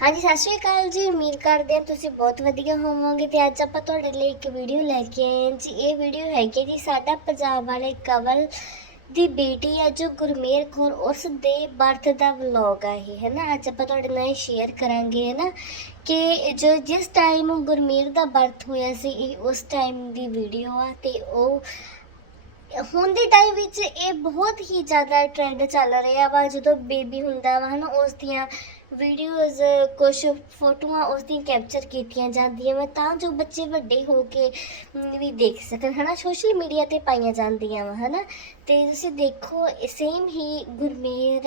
ਹਾਂਜੀ, ਸਤਿ ਸ਼੍ਰੀ ਅਕਾਲ ਜੀ। ਉਮੀਦ ਕਰਦੇ ਹਾਂ ਤੁਸੀਂ ਬਹੁਤ ਵਧੀਆ ਹੋਵੋਗੇ ਤੇ ਅੱਜ ਆਪਾਂ ਤੁਹਾਡੇ ਲਈ ਇੱਕ ਵੀਡੀਓ ਲੈ ਕੇ ਆਏ ਹਾਂ ਜੀ। ਇਹ ਵੀਡੀਓ ਹੈਗੀ ਜੀ ਸਾਡਾ ਪੰਜਾਬ ਵਾਲੇ ਕਵਲ ਦੀ ਬੇਟੀ ਹੈ ਜੋ ਗੁਰਮੇਰ ਕੌਰ। ਉਸ ਦੇ ਬਰਥ ਦਾ ਵਲੌਗ ਆ ਇਹ, ਹੈ ਨਾ? ਅੱਜ ਆਪਾਂ ਤੁਹਾਡੇ ਨਾਲ ਸ਼ੇਅਰ ਕਰਾਂਗੇ, ਹੈ ਨਾ? ਕਿ ਜੋ ਜਿਸ ਟਾਈਮ ਗੁਰਮੇਰ ਦਾ ਬਰਥ ਹੋਇਆ ਸੀ, ਇਹ ਉਸ ਟਾਈਮ ਦੀ ਵੀਡੀਓ ਆ ਤੇ ਉਹ ਹੁਣ ਦੇ ਟਾਈਮ ਵਿੱਚ ਇਹ ਬਹੁਤ ਹੀ ਜ਼ਿਆਦਾ ਟ੍ਰੈਂਡ ਚੱਲ ਰਿਹਾ ਵਾ। ਜਦੋਂ ਬੇਬੀ ਹੁੰਦਾ ਵਾ ਹਨਾ ਉਸ ਦੀਆਂ ਵੀਡੀਓਜ਼ ਕੁਝ ਫੋਟੋਆਂ ਉਸ ਦੀਆਂ ਕੈਪਚਰ ਕੀਤੀਆਂ ਜਾਂਦੀਆਂ ਵਾ, ਤਾਂ ਜੋ ਬੱਚੇ ਵੱਡੇ ਹੋ ਕੇ ਵੀ ਦੇਖ ਸਕਣ, ਹਨਾ? ਸੋਸ਼ਲ ਮੀਡੀਆ ਤੇ ਪਾਈਆਂ ਜਾਂਦੀਆਂ ਵਾ, ਹਨਾ? ਤੇ ਤੁਸੀਂ ਦੇਖੋ ਸੇਮ ਹੀ ਗੁਰਮੇਹਰ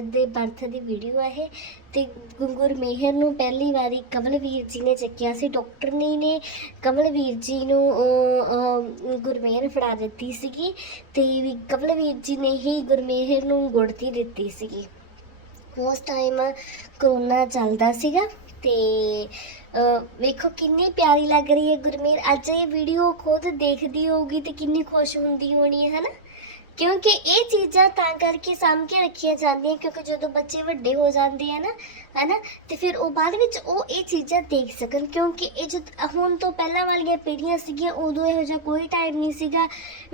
ਦੇ ਬਰਥ ਦੀ ਵੀਡੀਓ ਆ ਇਹ। ਤੇ ਗੁ- ਗੁਰਮੇਹਰ ਨੂੰ ਪਹਿਲੀ ਵਾਰੀ ਕਮਲਵੀਰ ਜੀ ਨੇ ਚੱਕਿਆ ਸੀ। ਡਾਕਟਰ ਨੇ ਨੇ ਕਮਲਵੀਰ ਜੀ ਨੂੰ ਗੁਰਮੇਹਰ ਫੜਾ ਦਿੱਤੀ ਸੀਗੀ। ਤੇ ਵੀ ਕਮਲਵੀਰ ਜੀ ਨੇ ਹੀ ਗੁਰਮੇਹਰ ਨੂੰ ਗੁੜਤੀ ਦਿੱਤੀ ਸੀਗੀ। ਉਸ ਟਾਈਮ ਕਰੋਨਾ ਚੱਲਦਾ ਸੀਗਾ ਤੇ ਵੇਖੋ ਕਿੰਨੀ ਪਿਆਰੀ ਲੱਗ ਰਹੀ ਹੈ ਗੁਰਮੇਰ ਅੱਜ ਇਹ ਵੀਡੀਓ ਖੁਦ ਦੇਖਦੀ ਹੋਊਗੀ ਤੇ ਕਿੰਨੀ ਖੁਸ਼ ਹੁੰਦੀ ਹੋਣੀ ਹੈ, ਹਨਾ? ਕਿਉਂਕਿ ਇਹ ਚੀਜ਼ਾਂ ਤਾਂ ਕਰਕੇ ਸਾਂਭ ਕੇ ਰੱਖੀਆਂ ਜਾਂਦੀਆਂ, ਕਿਉਂਕਿ ਜਦੋਂ ਬੱਚੇ ਵੱਡੇ ਹੋ ਜਾਂਦੇ ਆ ਨਾ, ਹਨਾ, ਤੇ ਫਿਰ ਉਹ ਬਾਅਦ ਵਿੱਚ ਉਹ ਇਹ ਚੀਜ਼ਾਂ ਦੇਖ ਸਕਣ, ਕਿਉਂਕਿ ਇਹ ਜਦ ਹੁਣ ਤੋਂ ਪਹਿਲਾਂ ਵਾਲੀਆਂ ਪੀੜ੍ਹੀਆਂ ਸੀਗੀਆਂ, ਉਦੋਂ ਇਹੋ ਜਿਹਾ ਕੋਈ ਟਾਈਮ ਨਹੀਂ ਸੀਗਾ।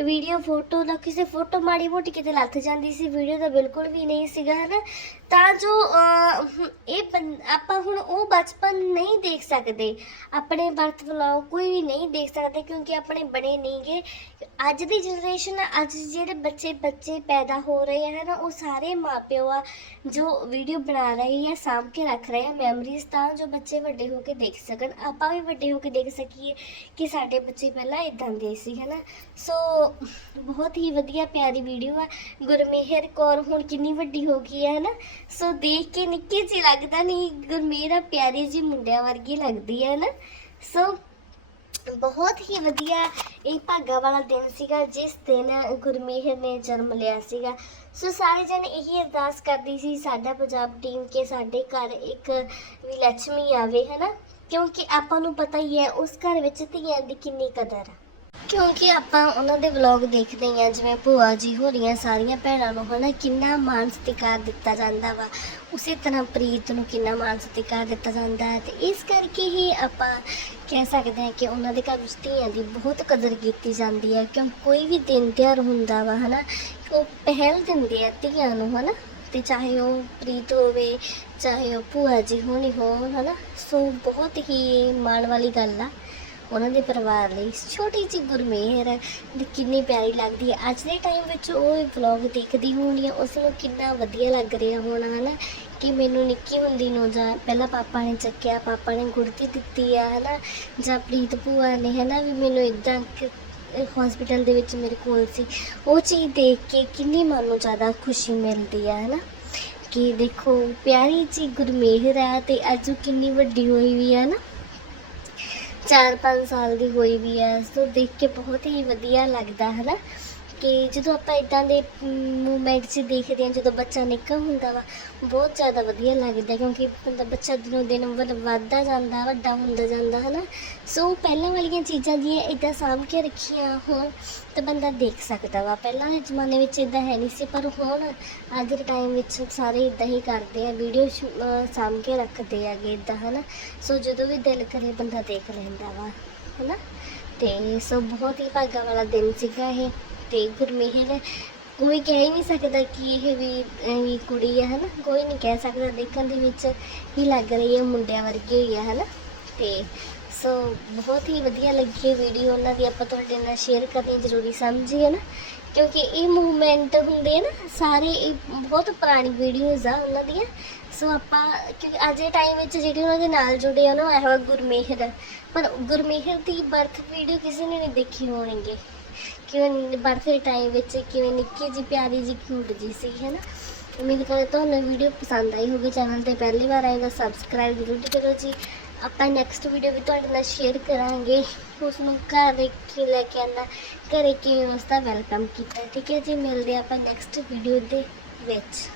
ਵੀਡੀਓ ਫੋਟੋ ਦਾ ਕਿਸੇ ਫੋਟੋ ਮਾੜੀ ਮੋਟੀ ਕਿਤੇ ਲੱਥ ਜਾਂਦੀ ਸੀ ਵੀਡੀਓ ਦਾ ਬਿਲਕੁਲ ਵੀ ਨਹੀਂ ਸੀਗਾ, ਹਨਾ। ਤਾਂ ਜੋ ਇਹ ਬੰ- ਆਪਾਂ ਹੁਣ ਉਹ ਬਚਪਨ ਨਹੀਂ ਦੇਖ ਸਕਦੇ। ਆਪਣੇ ਬਰਥ ਵਲੌਗ ਕੋਈ ਵੀ ਨਹੀਂ ਦੇਖ ਸਕਦੇ, ਕਿਉਂਕਿ ਆਪਣੇ ਬਣੇ ਨਹੀਂਗੇ। ਅੱਜ ਦੀ ਜਨਰੇਸ਼ਨ ਅੱਜ ਜਿਹੜੇ ਬੱਚੇ ਬੱਚੇ ਪੈਦਾ ਹੋ ਰਹੇ ਹਨ ਉਹ ਸਾਰੇ ਮਾਪਿਓ ਆ, ਜੋ ਵੀਡੀਓ ਬਣਾ ਰਹੇ ਆ, ਸਾਂਭ ਕੇ ਰੱਖ ਰਹੇ ਆ ਮੈਮਰੀਜ਼ ਤਾਂ ਜੋ ਬੱਚੇ ਵੱਡੇ ਹੋ ਕੇ ਦੇਖ ਸਕਣ। ਆਪਾਂ ਵੀ ਵੱਡੇ ਹੋ ਕੇ ਦੇਖ ਸਕੀਏ ਕਿ ਸਾਡੇ ਬੱਚੇ ਪਹਿਲਾਂ ਇਦਾਂ ਦੇ ਸੀ, ਹਨਾ? ਸੋ ਬਹੁਤ ਹੀ ਵਧੀਆ ਪਿਆਰੀ ਵੀਡੀਓ ਆ। ਗੁਰਮੇਹਰ ਕੌਰ ਹੁਣ ਕਿੰਨੀ ਵੱਡੀ ਹੋ ਗਈ ਹੈ ਹਨਾ? ਸੋ ਦੇਖ ਕੇ ਨਿੱਕੀ ਜਿਹੀ ਲੱਗਦਾ ਨਹੀਂ ਗੁਰਮੇਰਾ ਪਿਆਰੀ ਜੀ ਮੁੰਡਿਆਂ ਵਰਗੀ ਲੱਗਦੀ ਹੈ ਨਾ ਸੋ ਬਹੁਤ ਹੀ ਵਧੀਆ ਇਹ ਭਾਗਾ ਵਾਲਾ ਦਿਨ ਸੀਗਾ, ਜਿਸ ਦਿਨ ਗੁਰਮੀਤ ਨੇ ਜਨਮ ਲਿਆ ਸੀਗਾ। ਸੋ ਸਾਰੇ ਜਣ ਇਹੀ ਅਰਦਾਸ ਕਰਦੀ ਸੀ, ਸਾਡਾ ਪੰਜਾਬ ਟੀਮ ਕੇ ਸਾਡੇ ਘਰ ਇੱਕ ਵੀ ਲక్ష్ਮੀ ਆਵੇ, ਹਨਾ? ਕਿਉਂਕਿ ਆਪਾਂ ਨੂੰ ਪਤਾ ਹੀ ਹੈ, ਉਸ ਘਰ ਵਿੱਚ ਧੀਆਂ ਦੀ ਕਿੰਨੀ ਕਦਰ ਆ। ਕਿਉਂਕਿ ਆਪਾਂ ਉਹਨਾਂ ਦੇ ਵਲੌਗ ਦੇਖਦੇ ਹਾਂ ਜਿਵੇਂ ਭੂਆ ਜੀ ਹੋ ਰਹੀਆਂ ਸਾਰੀਆਂ ਭੈਣਾਂ ਨੂੰ, ਹਨਾ, ਕਿੰਨਾ ਮਾਣ ਸਤਿਕਾਰ ਦਿੱਤਾ ਜਾਂਦਾ ਵਾ। ਉਸੇ ਤਰ੍ਹਾਂ ਪ੍ਰੀਤ ਨੂੰ ਕਿੰਨਾ ਮਾਣ ਸਤਿਕਾਰ ਦਿੱਤਾ ਜਾਂਦਾ ਹੈ ਤੇ ਇਸ ਕਰਕੇ ਹੀ ਆਪਾਂ ਕਹਿ ਸਕਦੇ ਹਾਂ ਕਿ ਉਹਨਾਂ ਦੇ ਘਰ ਵਿੱਚ ਧੀਆਂ ਦੀ ਬਹੁਤ ਕਦਰ ਕੀਤੀ ਜਾਂਦੀ ਹੈ, ਕਿਉਂ ਕੋਈ ਵੀ ਦਿਨ ਤਿਉਹਾਰ ਹੁੰਦਾ ਵਾ, ਹਨਾ, ਉਹ ਪਹਿਲ ਦਿੰਦੇ ਆ ਧੀਆਂ ਨੂੰ, ਹਨਾ, ਤੇ ਚਾਹੇ ਉਹ ਪ੍ਰੀਤ ਹੋਵੇ, ਚਾਹੇ ਉਹ ਭੂਆ ਜੀ ਹੋਣੀ ਹੋਣ, ਹਨਾ, ਸੋ ਬਹੁਤ ਹੀ ਮਾਣ ਵਾਲੀ ਗੱਲ ਆ। ਉਹਨਾਂ ਦੇ ਪਰਿਵਾਰ ਲਈ ਛੋਟੀ ਜਿਹੀ ਗੁਰਮੇਹਰ ਦੀ ਕਿੰਨੀ ਪਿਆਰੀ ਲੱਗਦੀ ਹੈ। ਅੱਜ ਦੇ ਟਾਈਮ ਵਿੱਚ ਉਹ ਵਲੌਗ ਦੇਖਦੀ ਹੋਣੀ ਆ ਉਸ ਨੂੰ ਕਿੰਨਾ ਵਧੀਆ ਲੱਗ ਰਿਹਾ ਹੋਣਾ, ਹਨਾ? ਕਿ ਮੈਨੂੰ ਨਿੱਕੀ ਹੁੰਦੀ ਨੂੰ ਜਾਂ ਪਹਿਲਾਂ ਪਾਪਾ ਨੇ ਚੱਕਿਆ, ਪਾਪਾ ਨੇ ਗੁੜਤੀ ਦਿੱਤੀ ਆ, ਹਨਾ? ਜਾਂ ਪ੍ਰੀਤ ਭੂਆ ਨੇ, ਹਨਾ? ਵੀ ਮੈਨੂੰ ਇਦਾਂ ਹਸਪੀਟਲ ਦੇ ਵਿੱਚ ਮੇਰੇ ਕੋਲ ਸੀ। ਉਹ ਚੀਜ਼ ਦੇਖ ਕੇ ਕਿੰਨੀ ਮਨ ਨੂੰ ਜ਼ਿਆਦਾ ਖੁਸ਼ੀ ਮਿਲਦੀ ਆ, ਹਨਾ? ਕਿ ਦੇਖੋ, ਪਿਆਰੀ ਜੀ ਗੁਰਮੇਹਰ ਆ ਤੇ ਅੱਜ ਕਿੰਨੀ ਵੱਡੀ ਹੋਈ ਵੀ ਆ ਨਾ 4-5 ਸਾਲ ਦੀ ਹੋਈ ਵੀ ਹੈ ਸੋ ਦੇਖ ਕੇ ਬਹੁਤ ਹੀ ਵਧੀਆ ਲੱਗਦਾ ਹੈ ਨਾ ਕਿ ਜਦੋਂ ਆਪਾਂ ਇਦਾਂ ਦੇ ਮੂਵਮੈਂਟਸ ਦੇਖਦੇ ਹਾਂ, ਜਦੋਂ ਬੱਚਾ ਨਿੱਕਾ ਹੁੰਦਾ ਵਾ, ਬਹੁਤ ਜ਼ਿਆਦਾ ਵਧੀਆ ਲੱਗਦਾ ਕਿਉਂਕਿ ਬੰਦਾ ਬੱਚਾ ਦਿਨੋਂ ਦਿਨ ਵੱਧ ਵੱਧਦਾ ਜਾਂਦਾ ਵੱਡਾ ਹੁੰਦਾ ਜਾਂਦਾ ਹੈ ਨਾ ਸੋ ਪਹਿਲਾਂ ਵਾਲੀਆਂ ਚੀਜ਼ਾਂ ਦੀਆਂ ਇਦਾਂ ਸਾਂਭ ਕੇ ਰੱਖੀਆਂ ਹੋਣ ਤਾਂ ਬੰਦਾ ਦੇਖ ਸਕਦਾ ਵਾ। ਪਹਿਲਾਂ ਦੇ ਜ਼ਮਾਨੇ ਵਿੱਚ ਇਦਾਂ ਹੈ ਨਹੀਂ ਸੀ, ਪਰ ਹੁਣ ਅੱਜ ਦੇ ਟਾਈਮ ਵਿੱਚ ਸਾਰੇ ਇਦਾਂ ਹੀ ਕਰਦੇ ਆ ਵੀਡੀਓ ਸਾਂਭ ਕੇ ਰੱਖਦੇ ਆਗੇ ਇਦਾਂ, ਹਨਾ? ਸੋ ਜਦੋਂ ਵੀ ਦਿਲ ਕਰੇ ਬੰਦਾ ਦੇਖ ਲੈਂਦਾ ਵਾ, ਹਨਾ? ਤੇ ਸੋ ਬਹੁਤ ਹੀ ਭਾਗਾ ਵਾਲਾ ਦਿਨ ਸੀਗਾ ਇਹ। ਤੇ ਗੁਰਮੇਹਰ ਕੋਈ ਕਹਿ ਹੀ ਨਹੀਂ ਸਕਦਾ ਕਿ ਇਹ ਵੀ ਐਵੇਂ ਕੁੜੀ ਹੈ ਹਨਾ? ਕੋਈ ਨਹੀਂ ਕਹਿ ਸਕਦਾ। ਦੇਖਣ ਦੇ ਵਿੱਚ ਹੀ ਲੱਗ ਰਹੀ ਹੈ ਮੁੰਡਿਆਂ ਵਰਗੀ ਹੋਈ ਹੈ ਹਨਾ? ਤੇ ਸੋ ਬਹੁਤ ਹੀ ਵਧੀਆ ਲੱਗੀ ਵੀਡੀਓ। ਉਹਨਾਂ ਦੀ ਆਪਾਂ ਤੁਹਾਡੇ ਨਾਲ ਸ਼ੇਅਰ ਕਰਨੀ ਜ਼ਰੂਰੀ ਸਮਝੀ ਹੈ ਨਾ? ਕਿਉਂਕਿ ਇਹ ਮੂਵਮੈਂਟ ਹੁੰਦੇ ਆ ਨਾ, ਸਾਰੇ ਇਹ ਬਹੁਤ ਪੁਰਾਣੀ ਵੀਡੀਓਜ਼ ਆ ਉਹਨਾਂ ਦੀਆਂ। ਸੋ ਆਪਾਂ, ਕਿਉਂਕਿ ਅੱਜ ਦੇ ਟਾਈਮ ਵਿੱਚ ਜਿਹੜੇ ਉਹਨਾਂ ਦੇ ਨਾਲ ਜੁੜੇ ਆ ਨਾ, ਉਹ ਹੈ ਗੁਰਮੇਹਰ। ਪਰ ਗੁਰਮੇਹਰ ਦੀ ਬਰਥ ਵੀਡੀਓ ਕਿਸੇ ਨੇ ਨਹੀਂ ਦੇਖੀ ਹੋਣਗੇ। ਕਿਵੇਂ ਬਰਥ ਦੇ ਟਾਈਮ ਵਿੱਚ ਕਿਵੇਂ ਨਿੱਕੀ ਜੀ ਪਿਆਰੀ ਜੀ ਕਿਊਟ ਜੀ ਸੀ ਹੈ ਨਾ ਉਮੀਦ ਕਰਦਾ ਤੁਹਾਨੂੰ ਵੀਡੀਓ ਪਸੰਦ ਆਈ ਹੋਵੇ ਚੈਨਲ ਤੇ ਪਹਿਲੀ ਵਾਰ ਆਏ ਤਾਂ ਸਬਸਕ੍ਰਾਈਬ ਜ਼ਰੂਰ ਕਰੋ ਜੀ। ਆਪਾਂ ਨੈਕਸਟ ਵੀਡੀਓ ਵੀ ਤੁਹਾਡੇ ਨਾਲ ਸ਼ੇਅਰ ਕਰਾਂਗੇ। ਉਸ ਨੂੰ ਘਰ ਕਿ ਲੈ ਕੇ ਆਉਣਾ, ਘਰੇ ਕਿਵੇਂ ਉਸ ਦਾ ਵੈਲਕਮ ਕੀਤਾ, ਠੀਕ ਹੈ ਜੀ? ਮਿਲਦੇ ਹਾਂ ਆਪਾਂ ਨੈਕਸਟ ਵੀਡੀਓ ਦੇ ਵਿੱਚ।